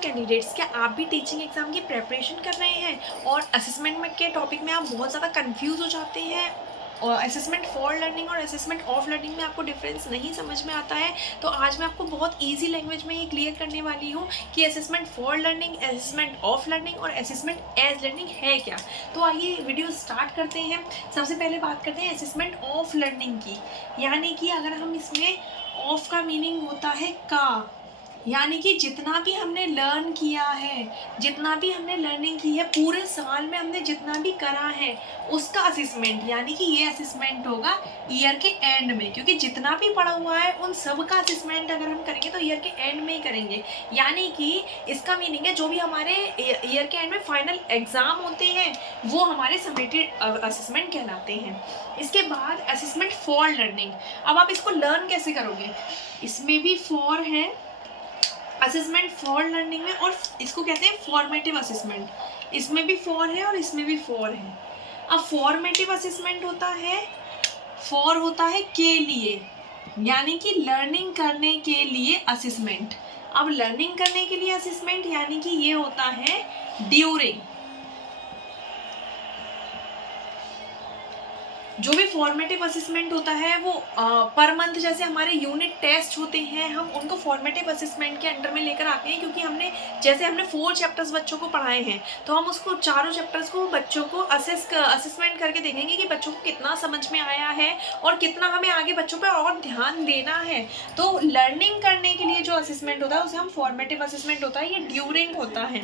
Candidates, क्या आप भी टीचिंग एग्ज़ाम की प्रिपरेशन कर रहे हैं और असेसमेंट में के टॉपिक में आप बहुत ज़्यादा कंफ्यूज हो जाते हैं और असेसमेंट फॉर लर्निंग और असेसमेंट ऑफ लर्निंग में आपको डिफरेंस नहीं समझ में आता है? तो आज मैं आपको बहुत इजी लैंग्वेज में ये क्लियर करने वाली हूँ कि assessment for learning, assessment of learning और असेसमेंट एज लर्निंग है क्या। तो आइए वीडियो स्टार्ट करते हैं। सबसे पहले बात करते हैं असेसमेंट ऑफ लर्निंग की, यानी कि अगर हम इसमें ऑफ का मीनिंग होता है का, यानी कि जितना भी हमने लर्न किया है, जितना भी हमने लर्निंग की है पूरे साल में, हमने जितना भी करा है उसका असेसमेंट, यानी कि ये असेसमेंट होगा ईयर के एंड में, क्योंकि जितना भी पढ़ा हुआ है उन सब का असेसमेंट अगर हम करेंगे तो ईयर के एंड में ही करेंगे। यानी कि इसका मीनिंग है जो भी हमारे ईयर के एंड में फाइनल एग्ज़ाम होते हैं वो हमारे सबमिटेड असेसमेंट कहलाते हैं। इसके बाद असेसमेंट फॉर लर्निंग। अब आप इसको लर्न कैसे करोगे, इसमें भी फॉर है असेसमेंट फॉर लर्निंग में, और इसको कहते हैं फॉर्मेटिव असेसमेंट। इसमें भी फॉर है और इसमें भी फॉर है। अब फॉर्मेटिव असेसमेंट होता है, फॉर होता है के लिए, यानी कि लर्निंग करने के लिए असेसमेंट। अब लर्निंग करने के लिए असेसमेंट यानी कि ये होता है ड्यूरिंग। जो भी फॉर्मेटिव असेसमेंट होता है वो पर मंथ, जैसे हमारे यूनिट टेस्ट होते हैं हम उनको फॉर्मेटिव असेसमेंट के अंडर में लेकर आते हैं, क्योंकि हमने 4 चैप्टर्स बच्चों को पढ़ाए हैं तो हम उसको चारों चैप्टर्स को बच्चों को असेसमेंट करके देखेंगे कि बच्चों को कितना समझ में आया है और कितना हमें आगे बच्चों पर और ध्यान देना है। तो लर्निंग करने के लिए जो असेसमेंट होता है उसे हम फॉर्मेटिव असेसमेंट होता है, ये ड्यूरिंग होता है।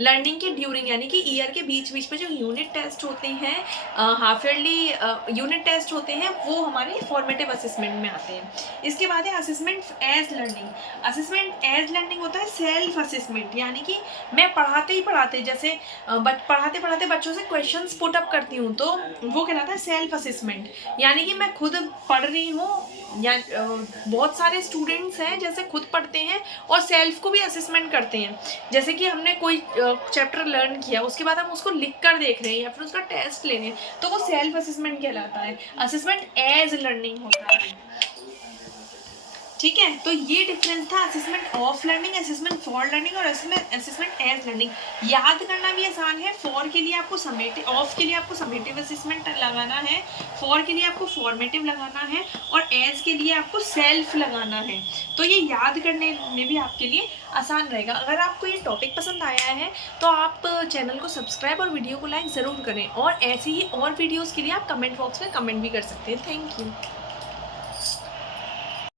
लर्निंग के ड्यूरिंग यानी कि ईयर के बीच बीच में जो यूनिट टेस्ट होते हैं, हाफ ईयरली यूनिट टेस्ट होते हैं, वो हमारे फॉर्मेटिव असेसमेंट में आते हैं। इसके बाद है assessment as learning. Assessment as learning होता है सेल्फ असेसमेंट, यानी कि मैं पढ़ाते जैसे पढ़ाते पढ़ाते बच्चों से क्वेश्चंस पुट अप करती हूँ तो वो कहलाता है सेल्फ असेसमेंट। यानी कि मैं खुद पढ़ रही हूँ या बहुत सारे स्टूडेंट्स हैं जैसे खुद पढ़ते हैं और सेल्फ को भी असेसमेंट करते हैं। जैसे कि हमने कोई चैप्टर लर्न किया, उसके बाद हम उसको लिख कर देख रहे हैं या फिर उसका टेस्ट ले रहे हैं, तो वो सेल्फ असेसमेंट कहलाता है। असेसमेंट एज लर्निंग होता है, ठीक है। तो ये डिफरेंस था assessment of learning, assessment for learning और असेसमेंट एज लर्निंग। याद करना भी आसान है। फॉर के लिए आपको ऑफ के लिए आपको समेटिव असेसमेंट लगाना है, फॉर के लिए आपको फॉर्मेटिव लगाना है और एज के लिए आपको सेल्फ लगाना है। तो ये याद करने में भी आपके लिए आसान रहेगा। अगर आपको ये टॉपिक पसंद आया है तो आप चैनल को सब्सक्राइब और वीडियो को लाइक ज़रूर करें, और ऐसी ही और वीडियोज़ के लिए आप कमेंट बॉक्स में कमेंट भी कर सकते हैं। Thank you.